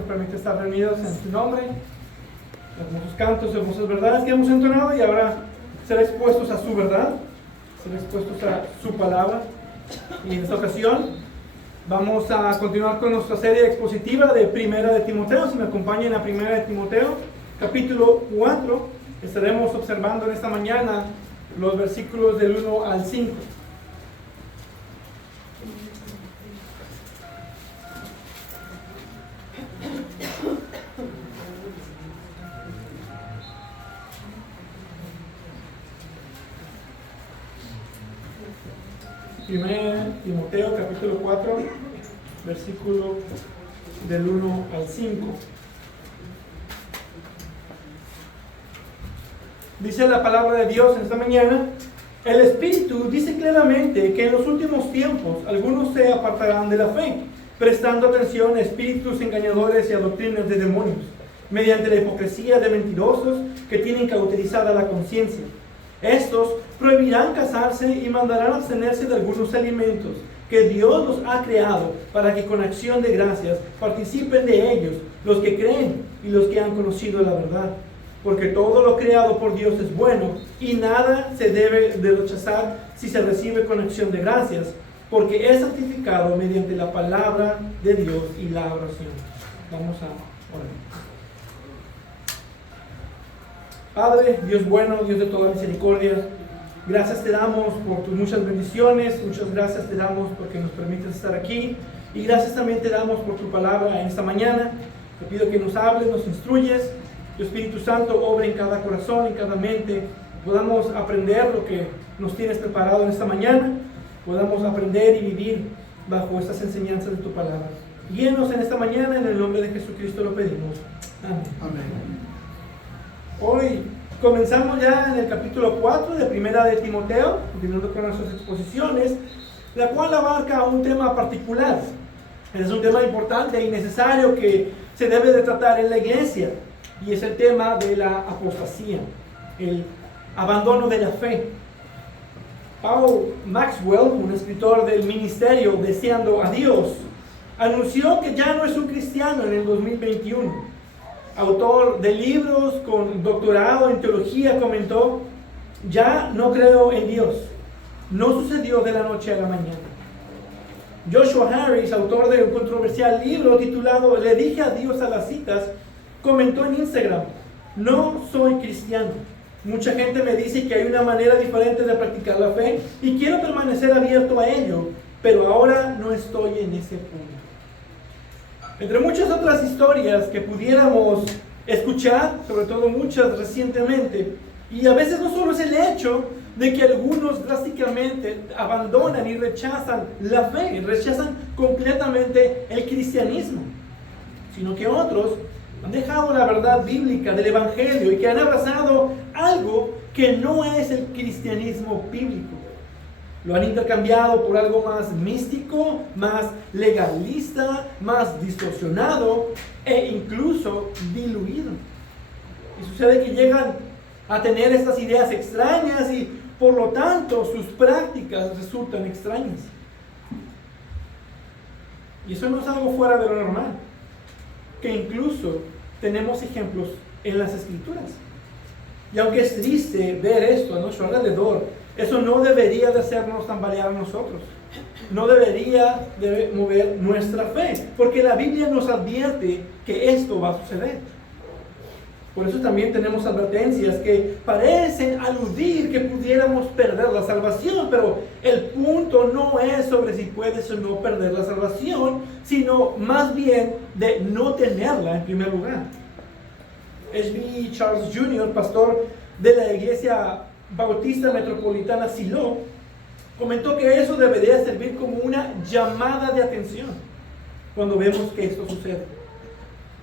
nos permite estar reunidos en su nombre. Hermosos cantos, hermosas verdades que hemos entonado y ahora ser expuestos a su verdad, ser expuestos a su palabra. Y en esta ocasión vamos a continuar con nuestra serie expositiva de Primera de Timoteo. Si me acompañan a Primera de Timoteo, capítulo 4, estaremos observando en esta mañana los versículos del 1 al 5. Primera Timoteo capítulo 4, versículo del 1 al 5. Dice la palabra de Dios en esta mañana: el Espíritu dice claramente que en los últimos tiempos algunos se apartarán de la fe, prestando atención a espíritus engañadores y a doctrinas de demonios, mediante la hipocresía de mentirosos que tienen cauterizada la conciencia. Estos prohibirán casarse y mandarán abstenerse de algunos alimentos que Dios los ha creado para que con acción de gracias participen de ellos los que creen y los que han conocido la verdad. Porque todo lo creado por Dios es bueno y nada se debe de rechazar si se recibe con acción de gracias, porque es santificado mediante la palabra de Dios y la oración. Vamos a orar. Padre, Dios bueno, Dios de toda misericordia, gracias te damos por tus muchas bendiciones, muchas gracias te damos porque nos permites estar aquí, y gracias también te damos por tu palabra en esta mañana. Te pido que nos hables, nos instruyes, tu Espíritu Santo obra en cada corazón, en cada mente, podamos aprender lo que nos tienes preparado en esta mañana, podamos aprender y vivir bajo estas enseñanzas de tu palabra. Guíenos en esta mañana, en el nombre de Jesucristo lo pedimos. Amén. Amén. Hoy comenzamos ya en el capítulo 4 de Primera de Timoteo, continuando con nuestras exposiciones, la cual abarca un tema particular. Es un tema importante y necesario que se debe de tratar en la iglesia, y es el tema de la apostasía, el abandono de la fe. Paul Maxwell, un escritor del ministerio Deseando a Dios, anunció que ya no es un cristiano en el 2021. Autor de libros con doctorado en teología, comentó: ya no creo en Dios. No sucedió de la noche a la mañana. Joshua Harris, autor de un controversial libro titulado Le dije adiós a las citas, comentó en Instagram: no soy cristiano. Mucha gente me dice que hay una manera diferente de practicar la fe y quiero permanecer abierto a ello, pero ahora no estoy en ese punto. Entre muchas otras historias que pudiéramos escuchar, sobre todo muchas recientemente, y a veces no solo es el hecho de que algunos drásticamente abandonan y rechazan la fe, rechazan completamente el cristianismo, sino que otros han dejado la verdad bíblica del evangelio y que han abrazado algo que no es el cristianismo bíblico. Lo han intercambiado por algo más místico, más legalista, más distorsionado e incluso diluido. Y sucede que llegan a tener estas ideas extrañas y por lo tanto sus prácticas resultan extrañas. Y eso no es algo fuera de lo normal, que incluso tenemos ejemplos en las Escrituras. Y aunque es triste ver esto a nuestro alrededor, eso no debería de hacernos tambalear a nosotros. No debería de mover nuestra fe, porque la Biblia nos advierte que esto va a suceder. Por eso también tenemos advertencias que parecen aludir que pudiéramos perder la salvación, pero el punto no es sobre si puedes o no perder la salvación, sino más bien de no tenerla en primer lugar. H.B. Charles Jr., pastor de la iglesia Bautista Metropolitana Silo, comentó que eso debería servir como una llamada de atención cuando vemos que esto sucede.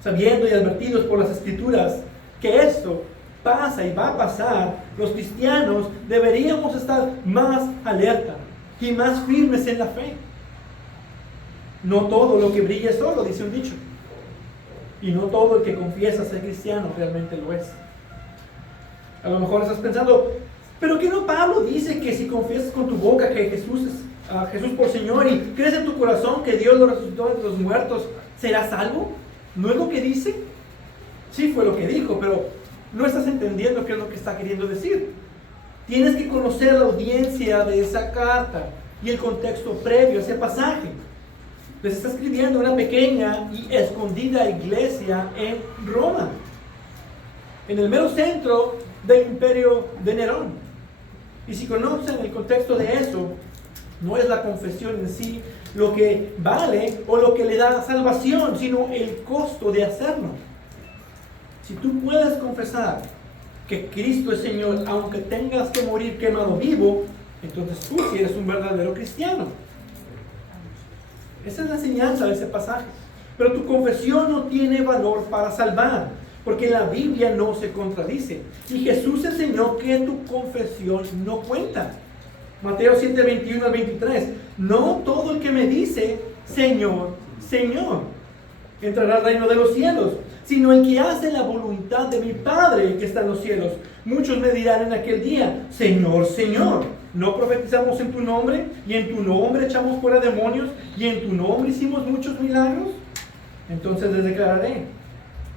Sabiendo y advertidos por las Escrituras que esto pasa y va a pasar, los cristianos deberíamos estar más alerta y más firmes en la fe. No todo lo que brilla es oro, dice un dicho. Y no todo el que confiesa ser cristiano realmente lo es. A lo mejor estás pensando, pero ¿qué no Pablo dice que si confiesas con tu boca que Jesús es Jesús por Señor y crees en tu corazón que Dios lo resucitó entre los muertos, serás salvo? ¿No es lo que dice? Sí, fue lo que dijo, pero no estás entendiendo qué es lo que está queriendo decir. Tienes que conocer la audiencia de esa carta y el contexto previo a ese pasaje. Les está escribiendo una pequeña y escondida iglesia en Roma, en el mero centro del imperio de Nerón. Y si conocen el contexto de eso, no es la confesión en sí lo que vale o lo que le da salvación, sino el costo de hacerlo. Si tú puedes confesar que Cristo es Señor, aunque tengas que morir quemado vivo, entonces tú sí eres un verdadero cristiano. Esa es la enseñanza de ese pasaje. Pero tu confesión no tiene valor para salvar, porque la Biblia no se contradice. Y Jesús enseñó que tu confesión no cuenta. Mateo 7, 21 al 23. No todo el que me dice, Señor, Señor, entrará al reino de los cielos, sino el que hace la voluntad de mi Padre que está en los cielos. Muchos me dirán en aquel día, Señor, Señor, ¿no profetizamos en tu nombre? Y en tu nombre echamos fuera demonios, y en tu nombre hicimos muchos milagros. Entonces les declararé,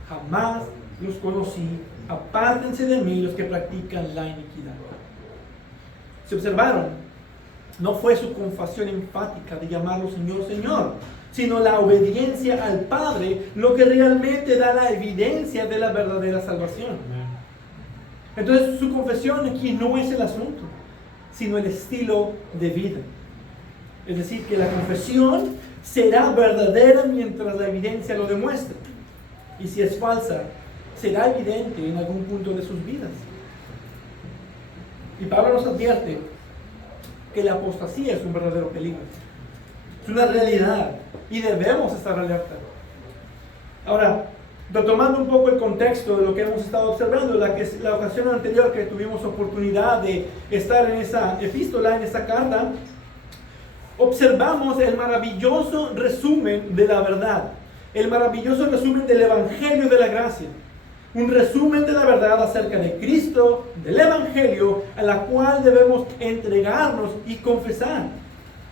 jamás los conocí, apártense de mí los que practican la iniquidad. ¿Se observaron? No fue su confesión enfática de llamarlo Señor, Señor, sino la obediencia al Padre lo que realmente da la evidencia de la verdadera salvación. Entonces su confesión aquí no es el asunto, sino el estilo de vida. Es decir, que la confesión será verdadera mientras la evidencia lo demuestre. Y si es falsa, será evidente en algún punto de sus vidas. Y Pablo nos advierte que la apostasía es un verdadero peligro. Es una realidad y debemos estar alerta. Ahora, retomando un poco el contexto de lo que hemos estado observando, la ocasión anterior que tuvimos oportunidad de estar en esa epístola, en esa carta, observamos el maravilloso resumen de la verdad, el maravilloso resumen del Evangelio de la gracia. Un resumen de la verdad acerca de Cristo, del Evangelio, a la cual debemos entregarnos y confesar.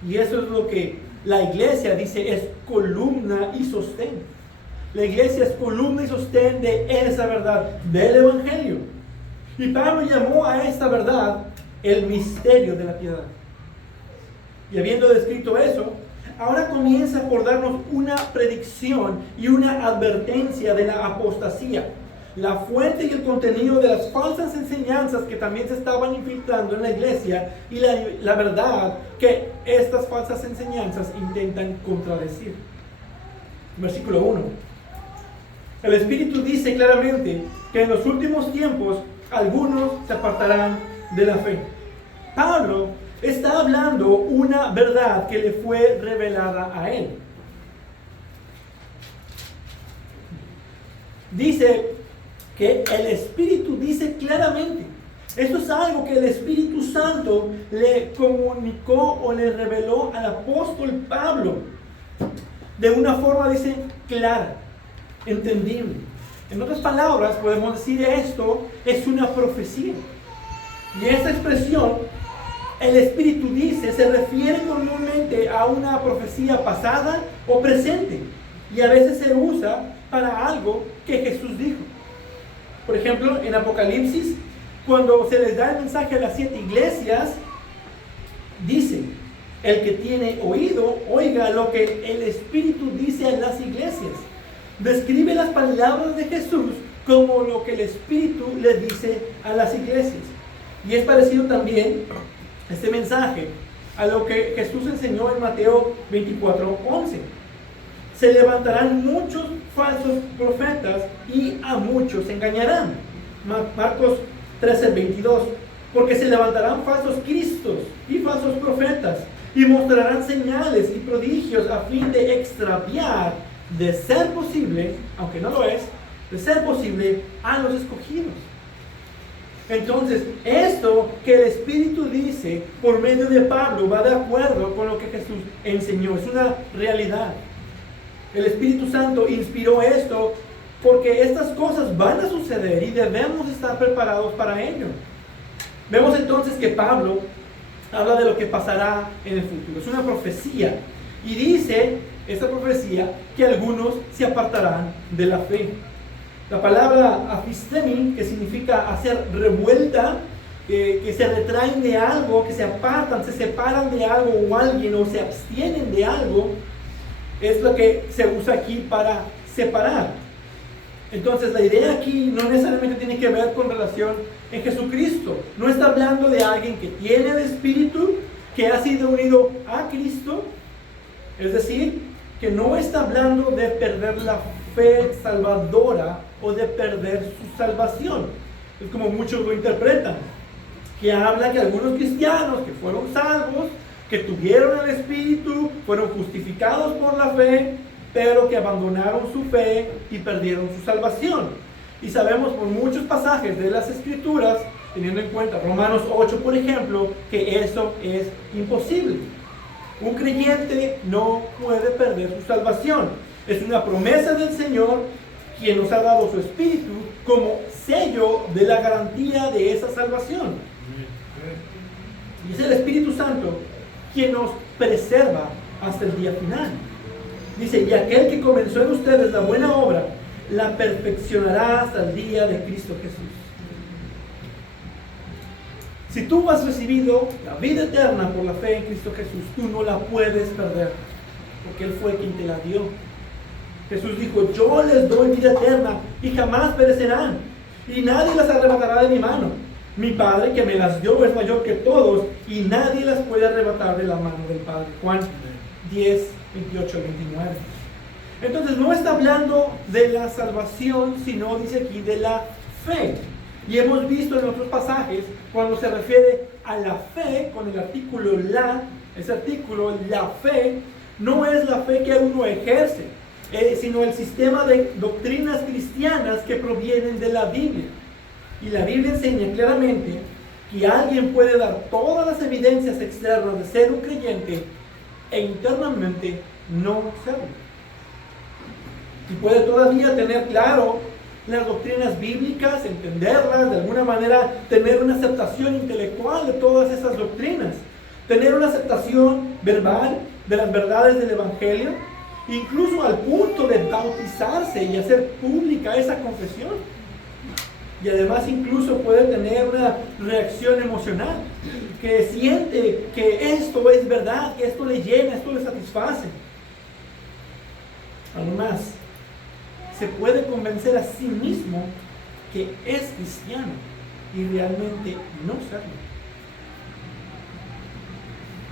Y eso es lo que la iglesia dice es columna y sostén. La iglesia es columna y sostén de esa verdad, del Evangelio. Y Pablo llamó a esta verdad el misterio de la piedad. Y habiendo descrito eso, ahora comienza por darnos una predicción y una advertencia de la apostasía, la fuente y el contenido de las falsas enseñanzas que también se estaban infiltrando en la iglesia y la verdad que estas falsas enseñanzas intentan contradecir. Versículo 1. El Espíritu dice claramente que en los últimos tiempos algunos se apartarán de la fe. Pablo está hablando una verdad que le fue revelada a él. Dice que el Espíritu dice claramente. Esto es algo que el Espíritu Santo le comunicó o le reveló al apóstol Pablo de una forma, dice, clara, entendible. En otras palabras, podemos decir esto es una profecía. Y esta expresión, el Espíritu dice, se refiere comúnmente a una profecía pasada o presente. Y a veces se usa para algo que Jesús dijo. Por ejemplo, en Apocalipsis, cuando se les da el mensaje a las 7 iglesias, dice, el que tiene oído, oiga lo que el Espíritu dice a las iglesias. Describe las palabras de Jesús como lo que el Espíritu le dice a las iglesias. Y es parecido también este mensaje a lo que Jesús enseñó en Mateo 24:11. Se levantarán muchos falsos profetas y a muchos engañarán. Marcos 13:22. Porque se levantarán falsos cristos y falsos profetas y mostrarán señales y prodigios a fin de extraviar, de ser posible, aunque no lo es, de ser posible, a los escogidos. Entonces, esto que el Espíritu dice por medio de Pablo va de acuerdo con lo que Jesús enseñó. Es una realidad. El Espíritu Santo inspiró esto porque estas cosas van a suceder y debemos estar preparados para ello. Vemos entonces que Pablo habla de lo que pasará en el futuro. Es una profecía y dice esta profecía que algunos se apartarán de la fe. La palabra afistemi, que significa hacer revuelta, que se retraen de algo, que se apartan, se separan de algo o alguien, o se abstienen de algo, es lo que se usa aquí para separar. Entonces la idea aquí no necesariamente tiene que ver con relación en Jesucristo. No está hablando de alguien que tiene el Espíritu, que ha sido unido a Cristo. Es decir, que no está hablando de perder la fe salvadora o de perder su salvación. Es como muchos lo interpretan, que habla que algunos cristianos que fueron salvos, que tuvieron el Espíritu, fueron justificados por la fe, pero que abandonaron su fe y perdieron su salvación. Y sabemos por muchos pasajes de las Escrituras, teniendo en cuenta Romanos 8, por ejemplo, que eso es imposible. Un creyente no puede perder su salvación. Es una promesa del Señor, quien nos ha dado su Espíritu como sello de la garantía de esa salvación. Y es el Espíritu Santo quien nos preserva hasta el día final. Dice, y aquel que comenzó en ustedes la buena obra, la perfeccionará hasta el día de Cristo Jesús. Si tú has recibido la vida eterna por la fe en Cristo Jesús, tú no la puedes perder, porque Él fue quien te la dio. Jesús dijo, yo les doy vida eterna y jamás perecerán, y nadie las arrebatará de mi mano. Mi Padre que me las dio es mayor que todos, y nadie las puede arrebatar de la mano del Padre. Juan 10, 28 al 29. Entonces no está hablando de la salvación, sino dice aquí de la fe. Y hemos visto en otros pasajes, cuando se refiere a la fe, con el artículo la, ese artículo, la fe, no es la fe que uno ejerce, sino el sistema de doctrinas cristianas que provienen de la Biblia. Y la Biblia enseña claramente que alguien puede dar todas las evidencias externas de ser un creyente e internamente no serlo. Y puede todavía tener claro las doctrinas bíblicas, entenderlas, de alguna manera tener una aceptación intelectual de todas esas doctrinas, tener una aceptación verbal de las verdades del Evangelio, incluso al punto de bautizarse y hacer pública esa confesión. Y además incluso puede tener una reacción emocional, que siente que esto es verdad, que esto le llena, esto le satisface. Además, se puede convencer a sí mismo que es cristiano y realmente no serlo.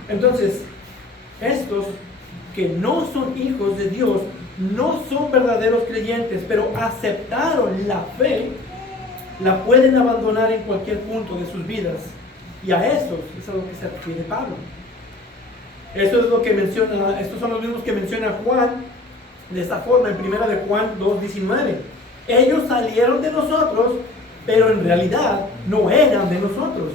Entonces, estos que no son hijos de Dios, no son verdaderos creyentes, pero aceptaron la fe, la pueden abandonar en cualquier punto de sus vidas. Y a esos es a lo que se refiere Pablo. Esto es lo que menciona, estos son los mismos que menciona Juan de esta forma en primera de Juan 2:19. Ellos salieron de nosotros, pero en realidad no eran de nosotros,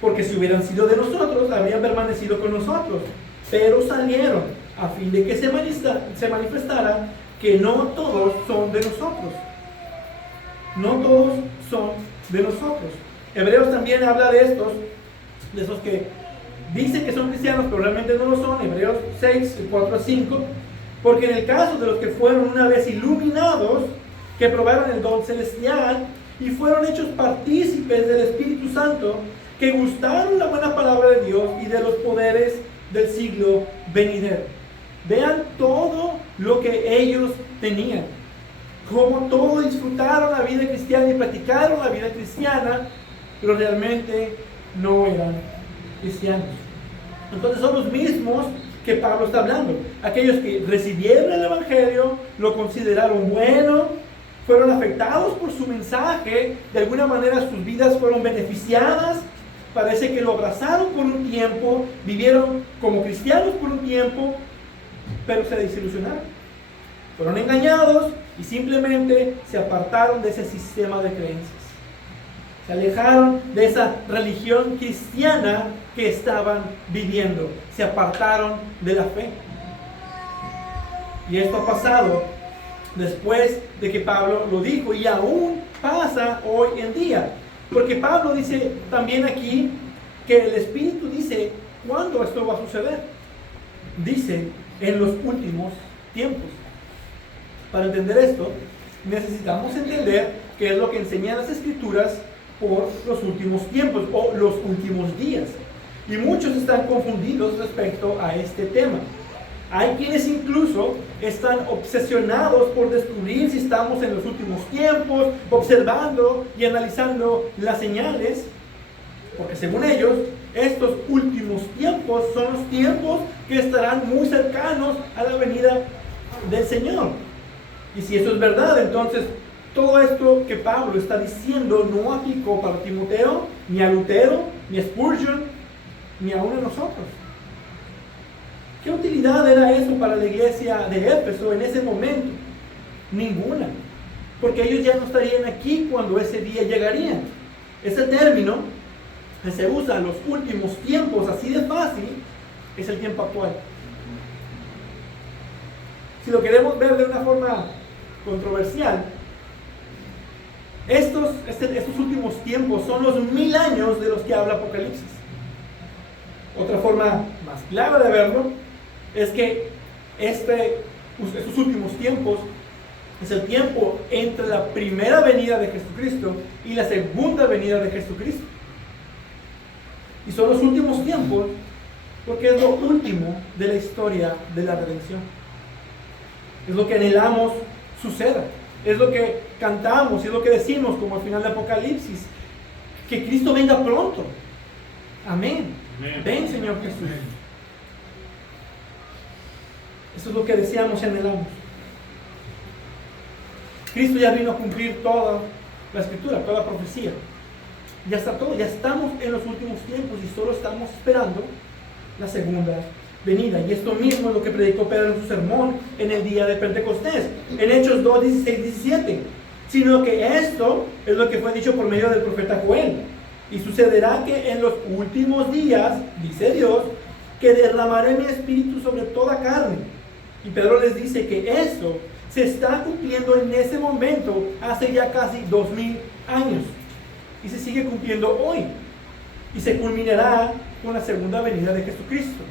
porque si hubieran sido de nosotros, habrían permanecido con nosotros, pero salieron a fin de que se manifestara que no todos son de nosotros. No todos son de nosotros. Hebreos también habla de esos que dicen que son cristianos, pero realmente no lo son. Hebreos 6, 4 a 5. Porque en el caso de los que fueron una vez iluminados, que probaron el don celestial y fueron hechos partícipes del Espíritu Santo, que gustaron la buena palabra de Dios y de los poderes del siglo venidero. Vean todo lo que ellos tenían, como todos disfrutaron la vida cristiana y practicaron la vida cristiana, pero realmente no eran cristianos. Entonces son los mismos que Pablo está hablando, aquellos que recibieron el Evangelio, lo consideraron bueno, fueron afectados por su mensaje, de alguna manera sus vidas fueron beneficiadas, parece que lo abrazaron por un tiempo, vivieron como cristianos por un tiempo, pero se desilusionaron, fueron engañados y simplemente se apartaron de ese sistema de creencias, se alejaron de esa religión cristiana que estaban viviendo, se apartaron de la fe. Y esto ha pasado después de que Pablo lo dijo, y aún pasa hoy en día, porque Pablo dice también aquí que el Espíritu dice cuándo esto va a suceder. Dice en los últimos tiempos. Para entender esto, necesitamos entender qué es lo que enseñan las Escrituras por los últimos tiempos o los últimos días. Y muchos están confundidos respecto a este tema. Hay quienes incluso están obsesionados por descubrir si estamos en los últimos tiempos, observando y analizando las señales, porque según ellos, estos últimos tiempos son los tiempos que estarán muy cercanos a la venida del Señor. Y si eso es verdad, entonces todo esto que Pablo está diciendo no aplicó para Timoteo, ni a Lutero, ni a Spurgeon, ni a uno de nosotros. ¿Qué utilidad era eso para la iglesia de Éfeso en ese momento? Ninguna, porque ellos ya no estarían aquí cuando ese día llegaría. Ese término que se usa en los últimos tiempos así de fácil es el tiempo actual. Si lo queremos ver de una forma controversial, estos últimos tiempos son los 1000 años de los que habla Apocalipsis. Otra forma más clara de verlo es que estos últimos tiempos es el tiempo entre la primera venida de Jesucristo y la segunda venida de Jesucristo. Y son los últimos tiempos porque es lo último de la historia de la redención. Es lo que anhelamos suceda. Es lo que cantamos y es lo que decimos como al final de Apocalipsis. Que Cristo venga pronto. Amén. Amén. Ven, Señor Jesús. Amén. Eso es lo que deseamos y anhelamos. Cristo ya vino a cumplir toda la Escritura, toda la profecía. Ya está todo, ya estamos en los últimos tiempos y solo estamos esperando la segunda venida. Y esto mismo es lo que predicó Pedro en su sermón en el día de Pentecostés, en Hechos 2, 16, 17. Sino que esto es lo que fue dicho por medio del profeta Joel. Y sucederá que en los últimos días, dice Dios, que derramaré mi espíritu sobre toda carne. Y Pedro les dice que eso se está cumpliendo en ese momento, hace ya casi 2000 años. Y se sigue cumpliendo hoy. Y se culminará con la segunda venida de Jesucristo.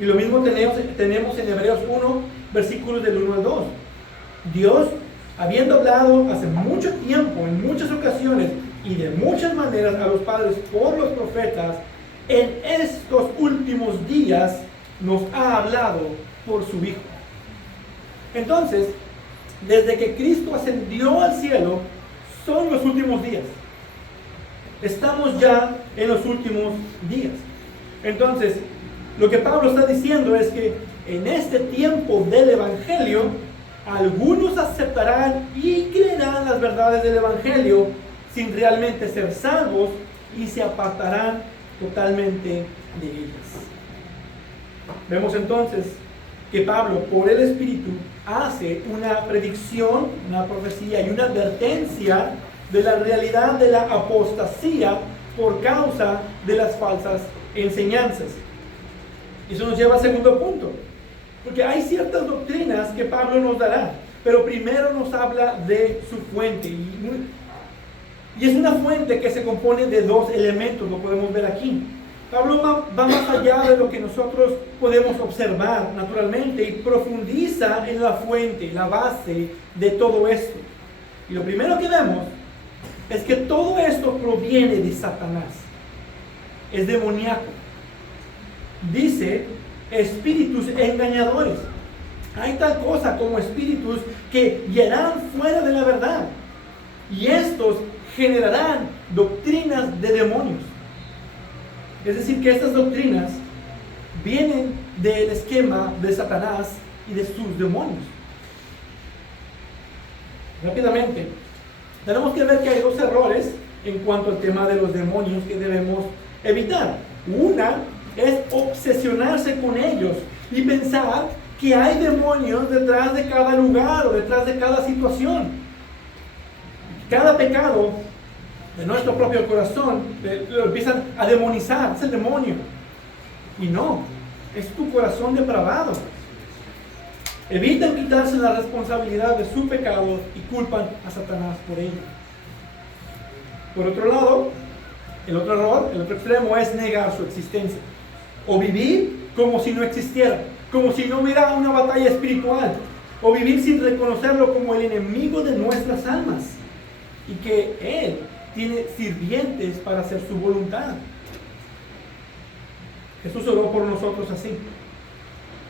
Y lo mismo tenemos en Hebreos 1, versículos del 1 al 2. Dios, habiendo hablado hace mucho tiempo, en muchas ocasiones y de muchas maneras a los padres por los profetas, en estos últimos días nos ha hablado por su Hijo. Entonces, desde que Cristo ascendió al cielo, son los últimos días. Estamos ya en los últimos días. Entonces, lo que Pablo está diciendo es que en este tiempo del Evangelio, algunos aceptarán y creerán las verdades del Evangelio sin realmente ser salvos y se apartarán totalmente de ellas. Vemos entonces que Pablo, por el Espíritu, hace una predicción, una profecía y una advertencia de la realidad de la apostasía por causa de las falsas enseñanzas. Eso nos lleva al segundo punto, porque hay ciertas doctrinas que Pablo nos dará, pero primero nos habla de su fuente, y es una fuente que se compone de dos elementos, lo podemos ver aquí. Pablo va más allá de lo que nosotros podemos observar naturalmente y profundiza en la fuente, la base de todo esto. Y lo primero que vemos es que todo esto proviene de Satanás, es demoníaco. Dice espíritus engañadores. Hay tal cosa como espíritus que guiarán fuera de la verdad, y estos generarán doctrinas de demonios. Es decir, que estas doctrinas vienen del esquema de Satanás y de sus demonios. Rápidamente, tenemos que ver que hay dos errores en cuanto al tema de los demonios que debemos evitar. Una es obsesionarse con ellos y pensar que hay demonios detrás de cada lugar o detrás de cada situación. Cada pecado de nuestro propio corazón lo empiezan a demonizar, es el demonio. Y no, es tu corazón depravado. Evitan quitarse la responsabilidad de su pecado y culpan a Satanás por ello. Por otro lado, el otro error, el otro extremo es negar su existencia o vivir como si no existiera. como si no hubiera una batalla espiritual, o vivir sin reconocerlo como el enemigo de nuestras almas, y que Él tiene sirvientes para hacer su voluntad. Jesús oró por nosotros así: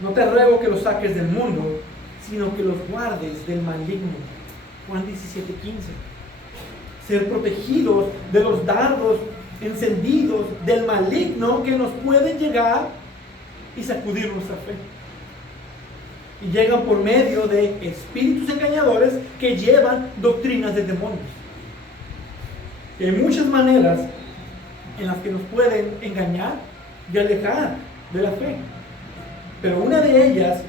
no te ruego que los saques del mundo, sino que los guardes del maligno. Juan 17:15. Ser protegidos de los dardos encendidos del maligno que nos pueden llegar y sacudir nuestra fe. Y llegan por medio de espíritus engañadores que llevan doctrinas de demonios. Y hay muchas maneras en las que nos pueden engañar y alejar de la fe. Pero una de ellas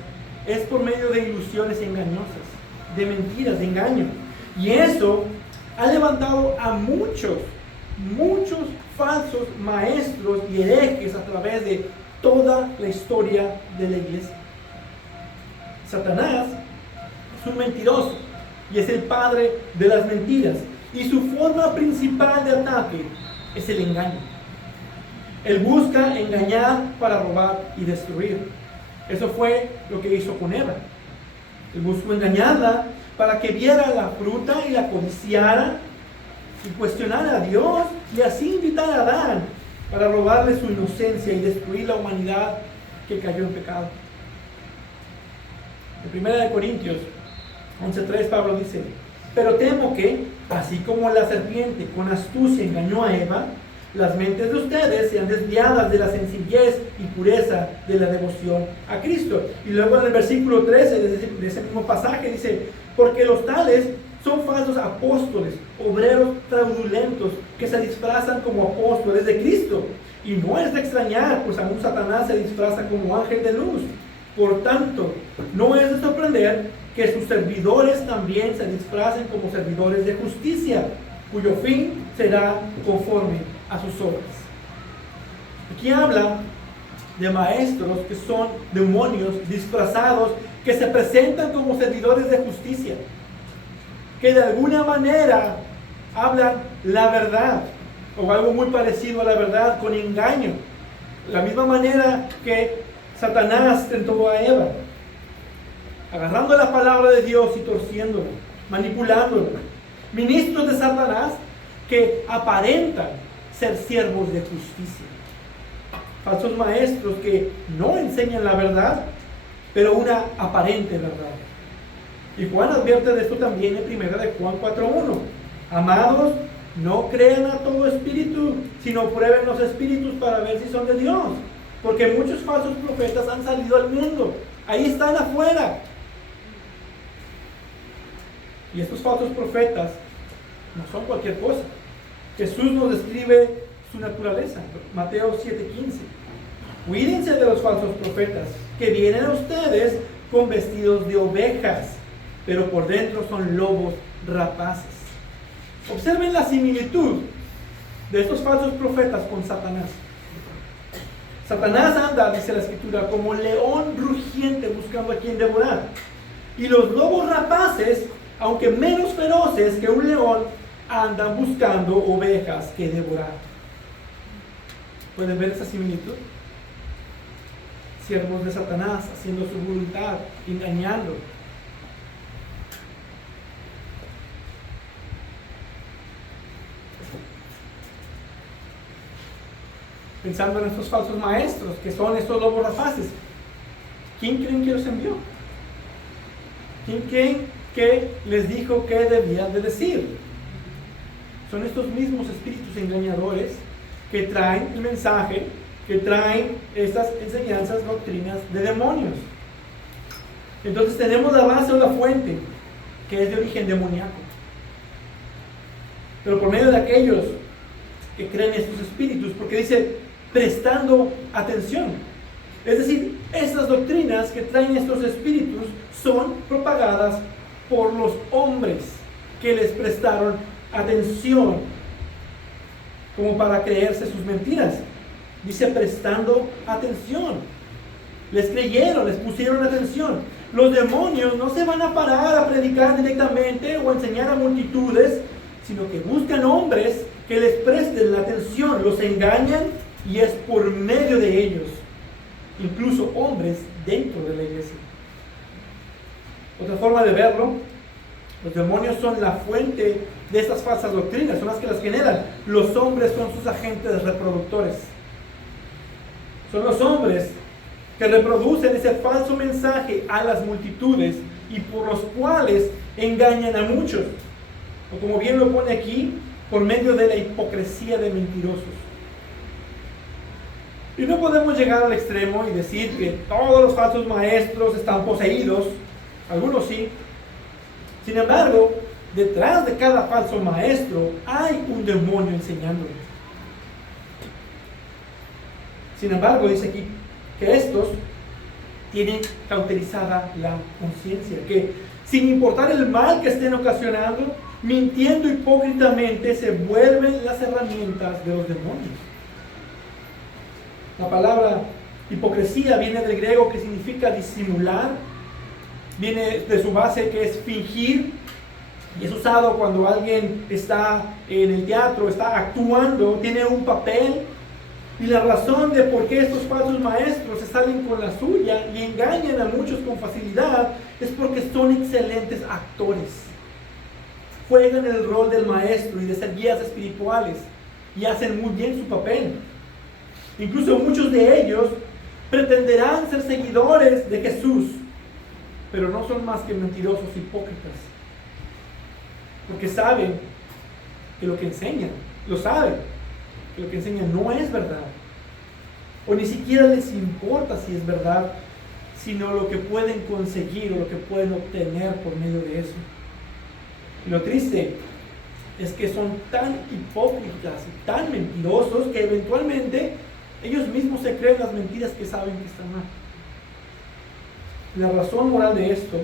es por medio de ilusiones engañosas, de mentiras, de engaño. Y eso ha levantado a muchos falsos maestros y herejes a través de toda la historia de la iglesia. Satanás es un mentiroso y es el padre de las mentiras. Y su forma principal de ataque es el engaño. Él busca engañar para robar y destruir. Eso fue lo que hizo con Eva. Él buscó engañarla para que viera la fruta y la codiciara y cuestionara a Dios, y así invitar a Adán para robarle su inocencia y destruir la humanidad que cayó en pecado. En 1 Corintios 11:3 Pablo dice: pero temo que, así como la serpiente con astucia engañó a Eva, las mentes de ustedes sean desviadas de la sencillez y pureza de la devoción a Cristo. Y luego en el versículo 13 de ese mismo pasaje dice: porque los tales son falsos apóstoles, obreros fraudulentos, que se disfrazan como apóstoles de Cristo. Y no es de extrañar, pues aún Satanás se disfraza como ángel de luz. Por tanto, no es de sorprender que sus servidores también se disfracen como servidores de justicia, cuyo fin será conforme a sus obras. Aquí habla de maestros que son demonios disfrazados, que se presentan como servidores de justicia, que de alguna manera hablan la verdad, o algo muy parecido a la verdad, con engaño. La misma manera que Satanás tentó a Eva, agarrando la palabra de Dios y torciéndola, manipulándola. Ministros de Satanás que aparentan ser siervos de justicia. Falsos maestros que no enseñan la verdad, pero una aparente verdad. Y Juan advierte de esto también en 1 de Juan 4:1. Amados, no crean a todo espíritu, sino prueben los espíritus para ver si son de Dios. Porque muchos falsos profetas han salido al mundo. Ahí están afuera. Y estos falsos profetas no son cualquier cosa. Jesús nos describe su naturaleza. Mateo 7:15. Cuídense de los falsos profetas que vienen a ustedes con vestidos de ovejas, pero por dentro son lobos rapaces. Observen la similitud de estos falsos profetas con Satanás. Satanás anda, dice la Escritura, como león rugiente buscando a quien devorar. Y los lobos rapaces, aunque menos feroces que un león, andan buscando ovejas que devorar. ¿Pueden ver esa similitud? Siervos de Satanás haciendo su voluntad, engañando. Pensando en estos falsos maestros, que son estos lobos rapaces. ¿Quién creen que los envió? ¿Quién creen que les dijo qué debían de decir? Son estos mismos espíritus engañadores que traen el mensaje, que traen estas enseñanzas, doctrinas de demonios. Entonces tenemos la base o la fuente, que es de origen demoníaco. Pero por medio de aquellos que creen estos espíritus, porque dice prestando atención. Es decir, estas doctrinas que traen estos espíritus son propagadas por los hombres que les prestaron atención, como para creerse sus mentiras. Dice prestando atención. Les creyeron, les pusieron atención. Los demonios no se van a parar a predicar directamente o a enseñar a multitudes, sino que buscan hombres que les presten la atención, los engañan, y es por medio de ellos, incluso hombres dentro de la iglesia. Otra forma de verlo, los demonios son la fuente de estas falsas doctrinas, son las que las generan. Los hombres son sus agentes reproductores. Son los hombres que reproducen ese falso mensaje a las multitudes y por los cuales engañan a muchos. O como bien lo pone aquí, por medio de la hipocresía de mentirosos. Y no podemos llegar al extremo y decir que todos los falsos maestros están poseídos. Algunos sí. Sin embargo, detrás de cada falso maestro hay un demonio enseñándole. Sin embargo, dice aquí que estos tienen cauterizada la conciencia, que sin importar el mal que estén ocasionando, mintiendo hipócritamente, se vuelven las herramientas de los demonios. La palabra hipocresía viene del griego que significa disimular, viene de su base que es fingir, y es usado cuando alguien está en el teatro, está actuando, tiene un papel. Y la razón de por qué estos falsos maestros se salen con la suya y engañan a muchos con facilidad es porque son excelentes actores. Juegan el rol del maestro y de ser guías espirituales y hacen muy bien su papel. Incluso muchos de ellos pretenderán ser seguidores de Jesús, pero no son más que mentirosos hipócritas. Porque saben que lo que enseñan, lo saben, que lo que enseñan no es verdad, o ni siquiera les importa si es verdad, sino lo que pueden conseguir o lo que pueden obtener por medio de eso. Y lo triste es que son tan hipócritas y tan mentirosos que eventualmente ellos mismos se creen las mentiras que saben que están mal. La razón moral de esto,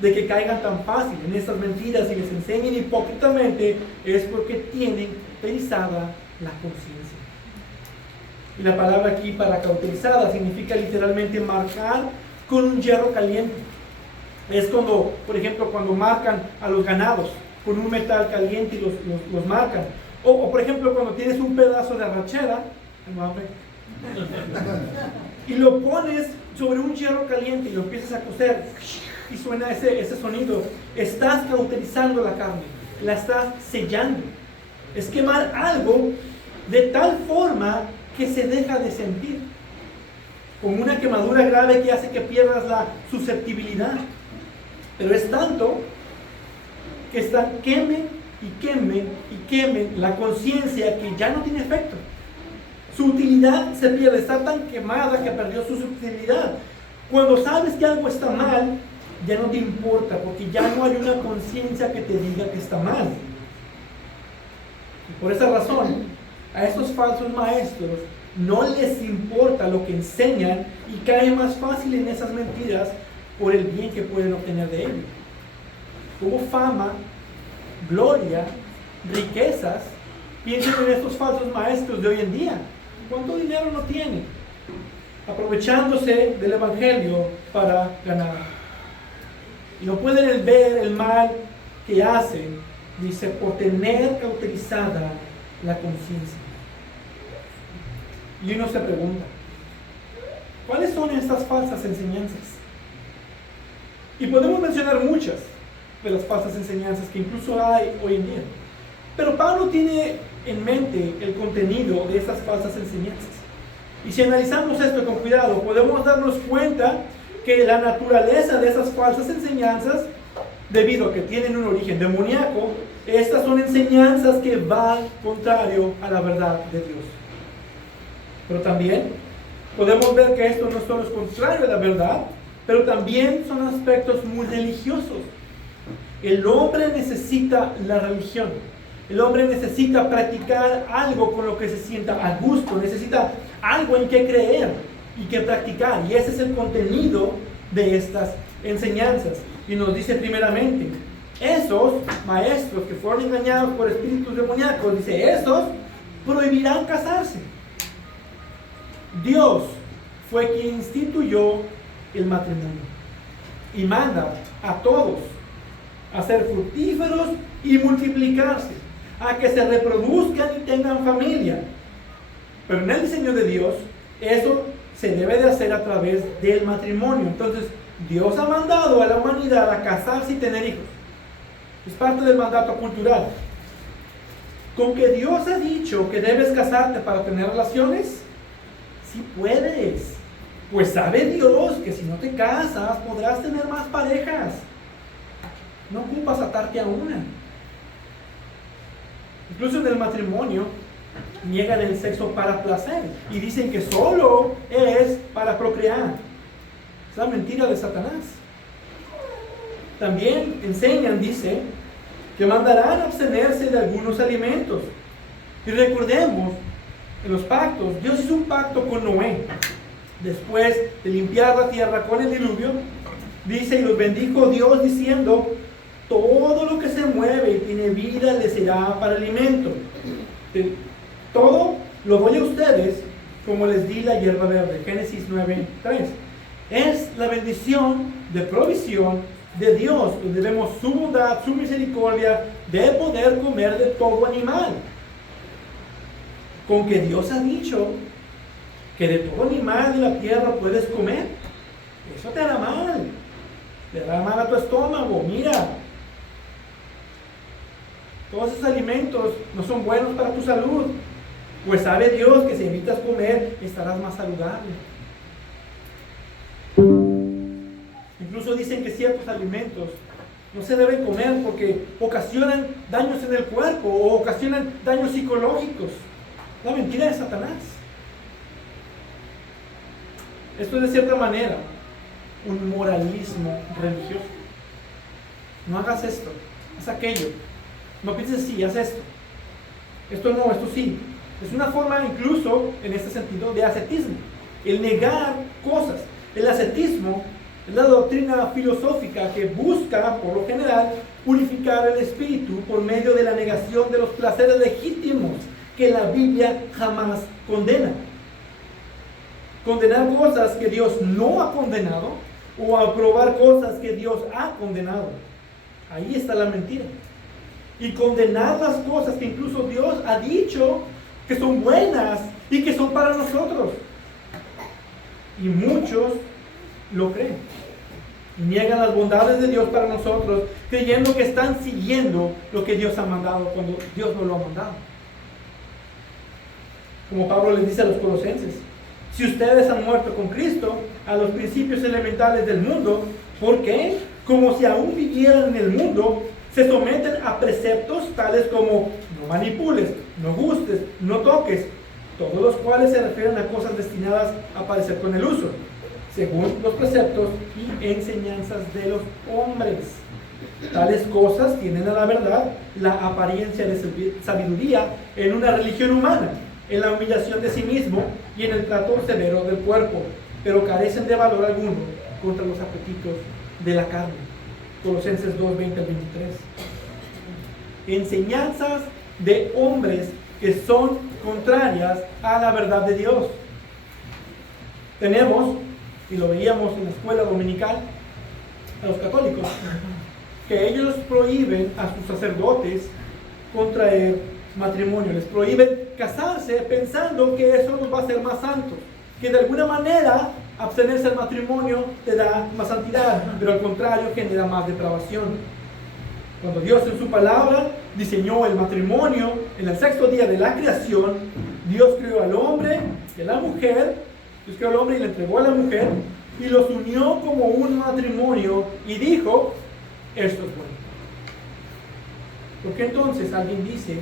de que caigan tan fácil en estas mentiras y les enseñen hipócritamente, es porque tienen cauterizada la conciencia. Y la palabra aquí para cauterizada significa literalmente marcar con un hierro caliente. Es cuando, por ejemplo, cuando marcan a los ganados con un metal caliente y los marcan. O por ejemplo, cuando tienes un pedazo de arrachera y lo pones sobre un hierro caliente y lo empiezas a cocer y suena ese sonido, estás cauterizando la carne, la estás sellando. Es quemar algo de tal forma que se deja de sentir, con una quemadura grave que hace que pierdas la susceptibilidad. Pero es tanto que quemen y quemen y quemen la conciencia que ya no tiene efecto. Su utilidad se pierde, está tan quemada que perdió su susceptibilidad. Cuando sabes que algo está mal, ya no te importa, porque ya no hay una conciencia que te diga que está mal. Y por esa razón, a estos falsos maestros no les importa lo que enseñan y caen más fácil en esas mentiras por el bien que pueden obtener de ello. Como fama, gloria, riquezas. Piensen en estos falsos maestros de hoy en día. ¿Cuánto dinero no tienen? Aprovechándose del evangelio para ganar. Y no pueden ver el mal que hacen, dice, por tener cauterizada la conciencia. Y uno se pregunta, ¿cuáles son estas falsas enseñanzas? Y podemos mencionar muchas de las falsas enseñanzas que incluso hay hoy en día. Pero Pablo tiene en mente el contenido de esas falsas enseñanzas. Y si analizamos esto con cuidado, podemos darnos cuenta que la naturaleza de esas falsas enseñanzas, debido a que tienen un origen demoníaco, estas son enseñanzas que van contrario a la verdad de Dios. Pero también podemos ver que esto no solo es contrario a la verdad, pero también son aspectos muy religiosos. El hombre necesita la religión. El hombre necesita practicar algo con lo que se sienta a gusto, necesita algo en que creer y que practicar. Y ese es el contenido de estas enseñanzas. Y nos dice primeramente, esos maestros que fueron engañados por espíritus demoníacos, dice, esos prohibirán casarse. Dios fue quien instituyó el matrimonio y manda a todos a ser fructíferos y multiplicarse, a que se reproduzcan y tengan familia. Pero en el diseño de Dios, eso se debe de hacer a través del matrimonio. Entonces, Dios ha mandado a la humanidad a casarse y tener hijos. Es parte del mandato cultural. Con que Dios ha dicho que debes casarte para tener relaciones, sí puedes. Pues sabe Dios que si no te casas podrás tener más parejas. No ocupas atarte a una. Incluso en el matrimonio niegan el sexo para placer y dicen que solo es para procrear. Es la mentira de Satanás. También enseñan, dice, que mandarán a abstenerse de algunos alimentos. Y recordemos, en los pactos, Dios hizo un pacto con Noé. Después de limpiar la tierra con el diluvio, dice, y los bendijo Dios diciendo, todo lo que se mueve y tiene vida les será para alimento. Todo lo doy a ustedes como les di la hierba verde. Génesis 9:3. Es la bendición de provisión de Dios, donde vemos su bondad, su misericordia, de poder comer de todo animal. Con que Dios ha dicho que de todo animal de la tierra puedes comer, eso te hará mal. Le hará mal a tu estómago. Mira, todos esos alimentos no son buenos para tu salud. Pues sabe Dios que si evitas comer, estarás más saludable. Incluso dicen que ciertos alimentos no se deben comer porque ocasionan daños en el cuerpo o ocasionan daños psicológicos. La mentira de Satanás. Esto es de cierta manera un moralismo religioso. No hagas esto, haz aquello. No pienses así, haz esto. Esto no, esto sí. Es una forma incluso, en este sentido, de ascetismo. El negar cosas. El ascetismo es la doctrina filosófica que busca, por lo general, purificar el espíritu por medio de la negación de los placeres legítimos que la Biblia jamás condena. Condenar cosas que Dios no ha condenado o aprobar cosas que Dios ha condenado. Ahí está la mentira. Y condenar las cosas que incluso Dios ha dicho que son buenas y que son para nosotros. Y muchos lo creen. Y niegan las bondades de Dios para nosotros, creyendo que están siguiendo lo que Dios ha mandado cuando Dios no lo ha mandado. Como Pablo les dice a los colosenses, si ustedes han muerto con Cristo a los principios elementales del mundo, ¿por qué? Como si aún vivieran en el mundo, se someten a preceptos tales como no manipules, no gustes, no toques, todos los cuales se refieren a cosas destinadas a parecer con el uso, según los preceptos y enseñanzas de los hombres. Tales cosas tienen a la verdad la apariencia de sabiduría en una religión humana, en la humillación de sí mismo y en el trato severo del cuerpo, pero carecen de valor alguno contra los apetitos de la carne. Colosenses 2:20 al 23. Enseñanzas de hombres que son contrarias a la verdad de Dios. Tenemos, y lo veíamos en la escuela dominical, a los católicos, que ellos prohíben a sus sacerdotes contraer matrimonio, les prohíben casarse pensando que eso los va a hacer más santos, que de alguna manera abstenerse del matrimonio te da más santidad, pero al contrario genera más depravación. Cuando Dios en su palabra diseñó el matrimonio en el sexto día de la creación, Dios creó al hombre y a la mujer, Dios creó al hombre y le entregó a la mujer y los unió como un matrimonio y dijo, esto es bueno. ¿Por qué entonces alguien dice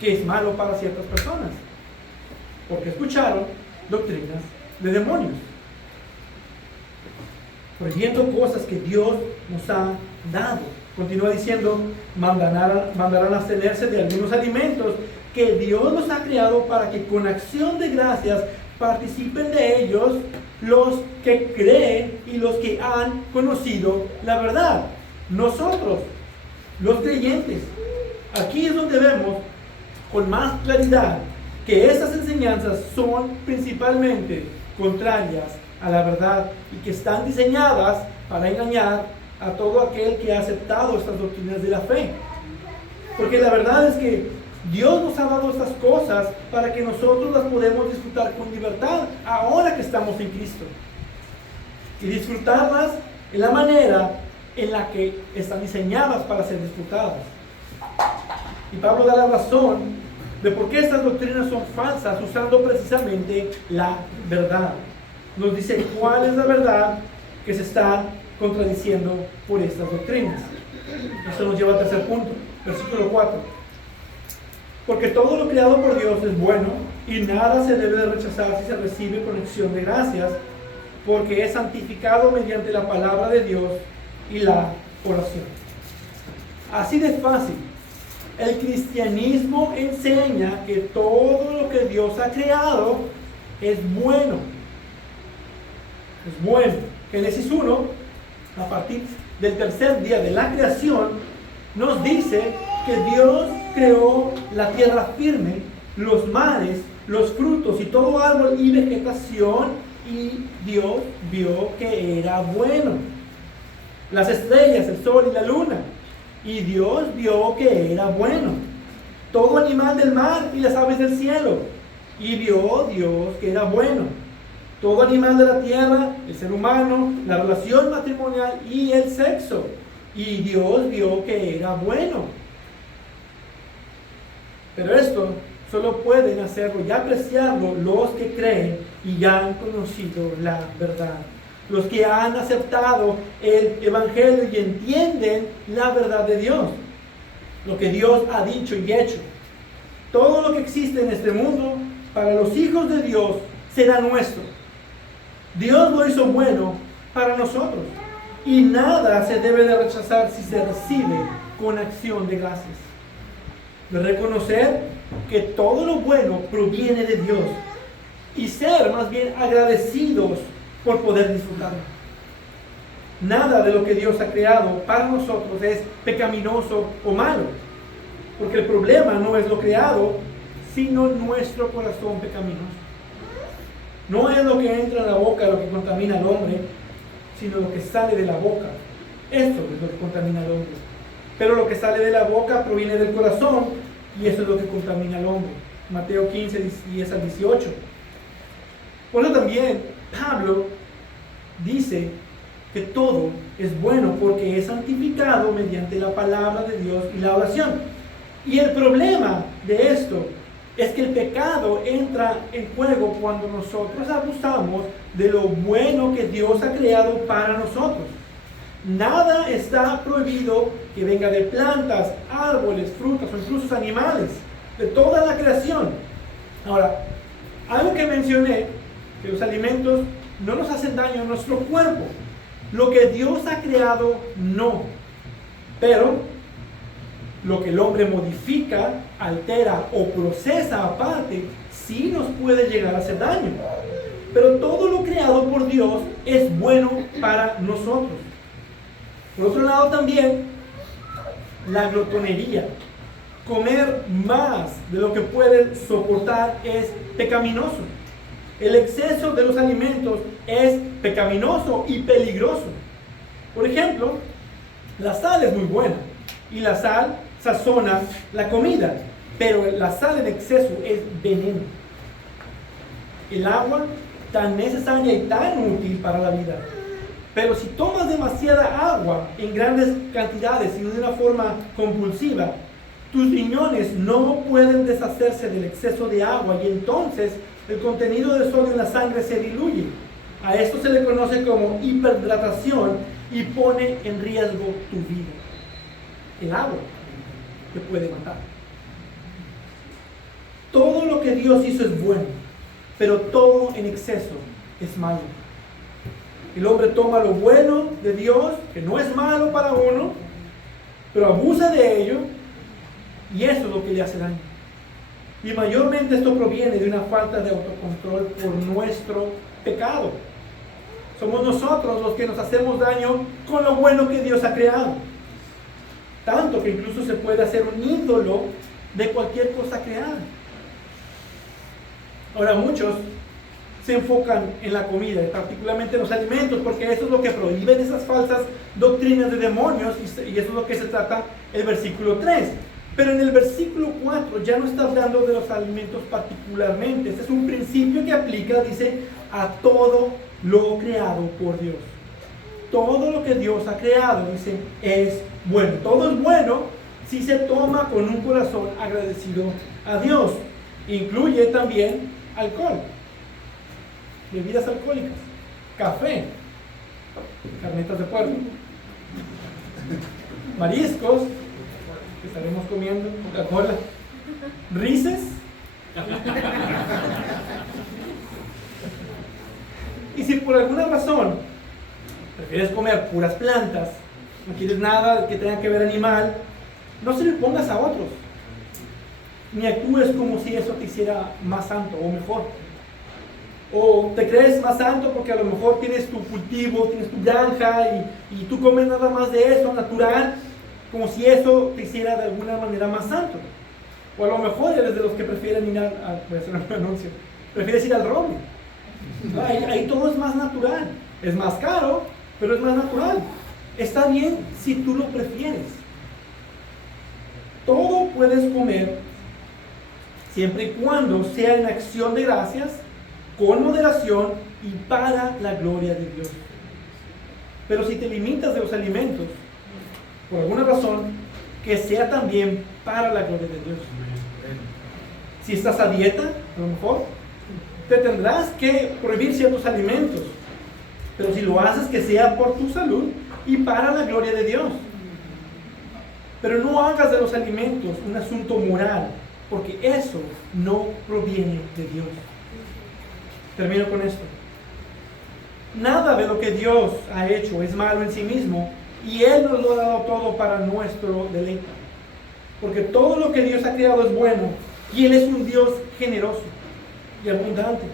que es malo para ciertas personas? Porque escucharon doctrinas de demonios, prohibiendo cosas que Dios nos ha dado. Continúa diciendo, mandarán a abstenerse de algunos alimentos que Dios nos ha creado para que con acción de gracias participen de ellos los que creen y los que han conocido la verdad. Nosotros, los creyentes, aquí es donde vemos con más claridad que esas enseñanzas son principalmente contrarias a la verdad y que están diseñadas para engañar a todo aquel que ha aceptado estas doctrinas de la fe. Porque la verdad es que Dios nos ha dado estas cosas para que nosotros las podamos disfrutar con libertad ahora que estamos en Cristo. Y disfrutarlas en la manera en la que están diseñadas para ser disfrutadas. Y Pablo da la razón de por qué estas doctrinas son falsas, usando precisamente la verdad. Nos dice cuál es la verdad que se está contradiciendo por estas doctrinas. Esto nos lleva al tercer punto, versículo 4. Porque todo lo creado por Dios es bueno y nada se debe de rechazar si se recibe con acción de gracias, porque es santificado mediante la palabra de Dios y la oración. Así de fácil. El cristianismo enseña que todo lo que Dios ha creado es bueno. Es bueno. Génesis 1, a partir del tercer día de la creación, nos dice que Dios creó la tierra firme, los mares, los frutos y todo árbol y vegetación, y Dios vio que era bueno. Las estrellas, el sol y la luna, y Dios vio que era bueno. Todo animal del mar y las aves del cielo, y vio Dios que era bueno. Todo animal de la tierra, el ser humano, la relación matrimonial y el sexo, y Dios vio que era bueno. Pero esto solo pueden hacerlo y apreciarlo los que creen y ya han conocido la verdad. Los que han aceptado el Evangelio y entienden la verdad de Dios. Lo que Dios ha dicho y hecho. Todo lo que existe en este mundo, para los hijos de Dios, será nuestro. Dios lo hizo bueno para nosotros. Y nada se debe de rechazar si se recibe con acción de gracias. De reconocer que todo lo bueno proviene de Dios. Y ser más bien agradecidos por poder disfrutarlo. Nada de lo que Dios ha creado para nosotros es pecaminoso o malo, porque el problema no es lo creado, sino nuestro corazón pecaminoso. No es lo que entra en la boca lo que contamina al hombre, sino lo que sale de la boca. Esto es lo que contamina al hombre. Pero lo que sale de la boca proviene del corazón, y eso es lo que contamina al hombre. Mateo 15, 10 al 18. Por eso también Pablo dice que todo es bueno porque es santificado mediante la palabra de Dios y la oración. Y el problema de esto es que el pecado entra en juego cuando nosotros abusamos de lo bueno que Dios ha creado para nosotros. Nada está prohibido que venga de plantas, árboles, frutas o incluso animales, de toda la creación. Ahora, algo que mencioné, que los alimentos no nos hacen daño a nuestro cuerpo. Lo que Dios ha creado, no. Pero lo que el hombre modifica, altera o procesa aparte, sí nos puede llegar a hacer daño. Pero todo lo creado por Dios es bueno para nosotros. Por otro lado también, la glotonería. Comer más de lo que puede soportar es pecaminoso. El exceso de los alimentos es pecaminoso y peligroso. Por ejemplo, la sal es muy buena y la sal sazona la comida, pero la sal en exceso es veneno. El agua, tan necesaria y tan útil para la vida, pero si tomas demasiada agua en grandes cantidades y de una forma compulsiva, tus riñones no pueden deshacerse del exceso de agua y entonces el contenido de sodio en la sangre se diluye. A esto se le conoce como hiperhidratación y pone en riesgo tu vida. El agua te puede matar. Todo lo que Dios hizo es bueno, pero todo en exceso es malo. El hombre toma lo bueno de Dios, que no es malo para uno, pero abusa de ello, y eso es lo que le hace daño. Y mayormente esto proviene de una falta de autocontrol por nuestro pecado. Somos nosotros los que nos hacemos daño con lo bueno que Dios ha creado. Tanto que incluso se puede hacer un ídolo de cualquier cosa creada. Ahora muchos se enfocan en la comida, particularmente en los alimentos, porque eso es lo que prohíben esas falsas doctrinas de demonios, y eso es lo que se trata el versículo 3. Pero en el versículo 4 ya no está hablando de los alimentos particularmente. Este es un principio que aplica, dice, a todo lo creado por Dios. Todo lo que Dios ha creado, dice, es bueno. Todo es bueno si se toma con un corazón agradecido a Dios. Incluye también alcohol, bebidas alcohólicas, café, carnitas de puerco, mariscos, que estaremos comiendo, Coca-Cola, rices, y si por alguna razón prefieres comer puras plantas, no quieres nada que tenga que ver animal, no se lo pongas a otros, ni actúes como si eso te hiciera más santo o mejor. O te crees más santo porque a lo mejor tienes tu cultivo, tienes tu granja y tú comes nada más de eso natural, como si eso te hiciera de alguna manera más santo. O a lo mejor eres de los que prefieren ir voy a hacer un anuncio, prefieres ir al roble. Ahí todo es más natural, es más caro, pero es más natural. Está bien si tú lo prefieres. Todo puedes comer siempre y cuando sea en acción de gracias, con moderación y para la gloria de Dios. Pero si te limitas de los alimentos, por alguna razón, que sea también para la gloria de Dios. Si estás a dieta, a lo mejor, te tendrás que prohibir ciertos alimentos, pero si lo haces, que sea por tu salud y para la gloria de Dios. Pero no hagas de los alimentos un asunto moral, porque eso no proviene de Dios. Termino con esto. Nada de lo que Dios ha hecho es malo en sí mismo, y Él nos lo ha dado todo para nuestro deleite. Porque todo lo que Dios ha creado es bueno, y Él es un Dios generoso y abundante.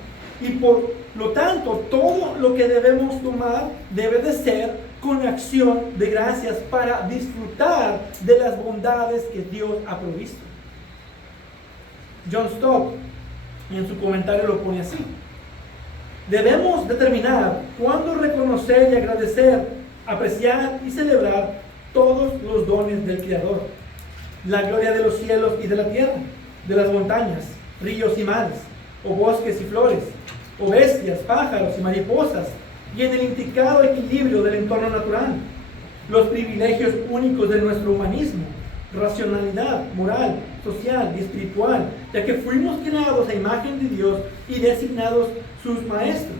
Y por lo tanto, todo lo que debemos tomar debe de ser con acción de gracias para disfrutar de las bondades que Dios ha provisto. John Stott en su comentario lo pone así: debemos determinar cuándo reconocer y agradecer, apreciar y celebrar todos los dones del Creador, la gloria de los cielos y de la tierra, de las montañas, ríos y mares, o bosques y flores, o bestias, pájaros y mariposas, y en el intricado equilibrio del entorno natural, los privilegios únicos de nuestro humanismo, racionalidad, moral, social y espiritual, ya que fuimos creados a imagen de Dios y designados sus maestros,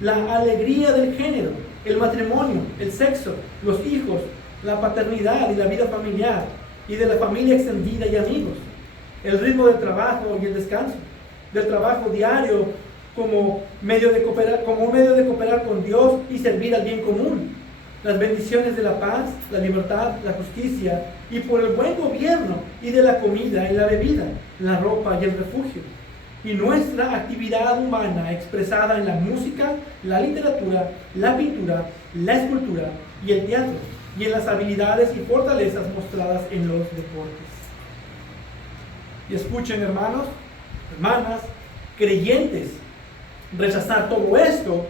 la alegría del género, el matrimonio, el sexo, los hijos, la paternidad y la vida familiar, y de la familia extendida y amigos, el ritmo del trabajo y el descanso, del trabajo diario como un medio de cooperar con Dios y servir al bien común, las bendiciones de la paz, la libertad, la justicia, y por el buen gobierno, y de la comida y la bebida, la ropa y el refugio, y nuestra actividad humana expresada en la música, la literatura, la pintura, la escultura y el teatro, y en las habilidades y fortalezas mostradas en los deportes. Y escuchen, hermanos, hermanas, creyentes, rechazar todo esto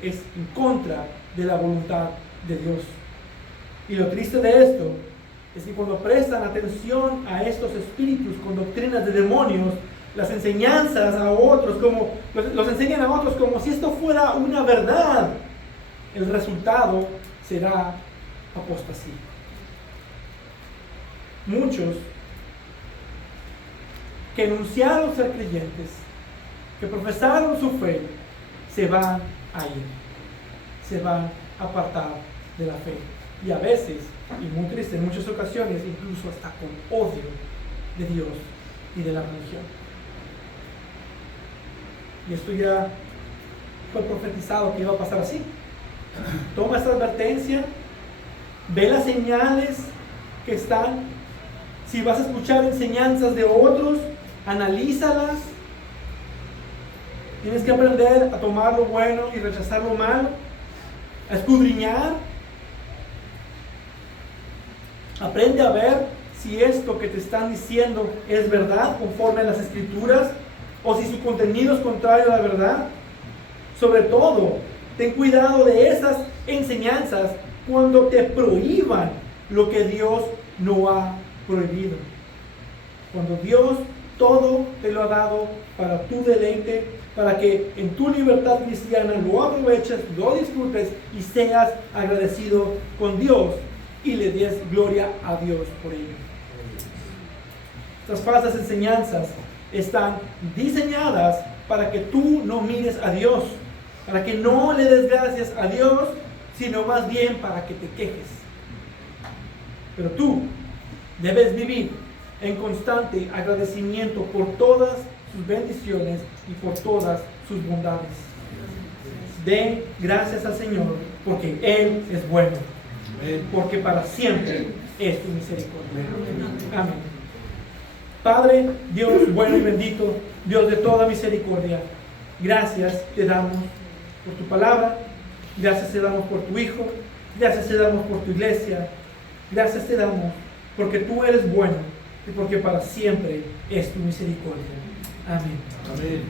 es en contra de la voluntad de Dios. Y lo triste de esto es que cuando prestan atención a estos espíritus con doctrinas de demonios, las enseñanzas a otros, como los enseñan a otros como si esto fuera una verdad, el resultado será apostasía. Muchos que enunciaron ser creyentes, que profesaron su fe, se van a ir, se van a apartar de la fe, y a veces, y muy triste en muchas ocasiones, incluso hasta con odio de Dios y de la religión. Y esto ya fue profetizado que iba a pasar así. Toma esta advertencia, ve las señales que están. Si vas a escuchar enseñanzas de otros, analízalas. Tienes que aprender a tomar lo bueno y rechazar lo malo, a escudriñar. Aprende a ver si esto que te están diciendo es verdad, conforme a las Escrituras, o si su contenido es contrario a la verdad. Sobre todo, ten cuidado de esas enseñanzas cuando te prohíban lo que Dios no ha prohibido. cuando Dios todo te lo ha dado para tu deleite, para que en tu libertad cristiana lo aproveches, lo disfrutes y seas agradecido con Dios y le des gloria a Dios por ello. Estas falsas enseñanzas están diseñadas para que tú no mires a Dios, para que no le des gracias a Dios, sino más bien para que te quejes. Pero tú debes vivir en constante agradecimiento por todas sus bendiciones y por todas sus bondades. Den gracias al Señor porque Él es bueno, porque para siempre es su misericordia. Amén. Padre, Dios bueno y bendito, Dios de toda misericordia, gracias te damos por tu palabra, gracias te damos por tu Hijo, gracias te damos por tu iglesia, gracias te damos porque tú eres bueno y porque para siempre es tu misericordia. Amén. Amén.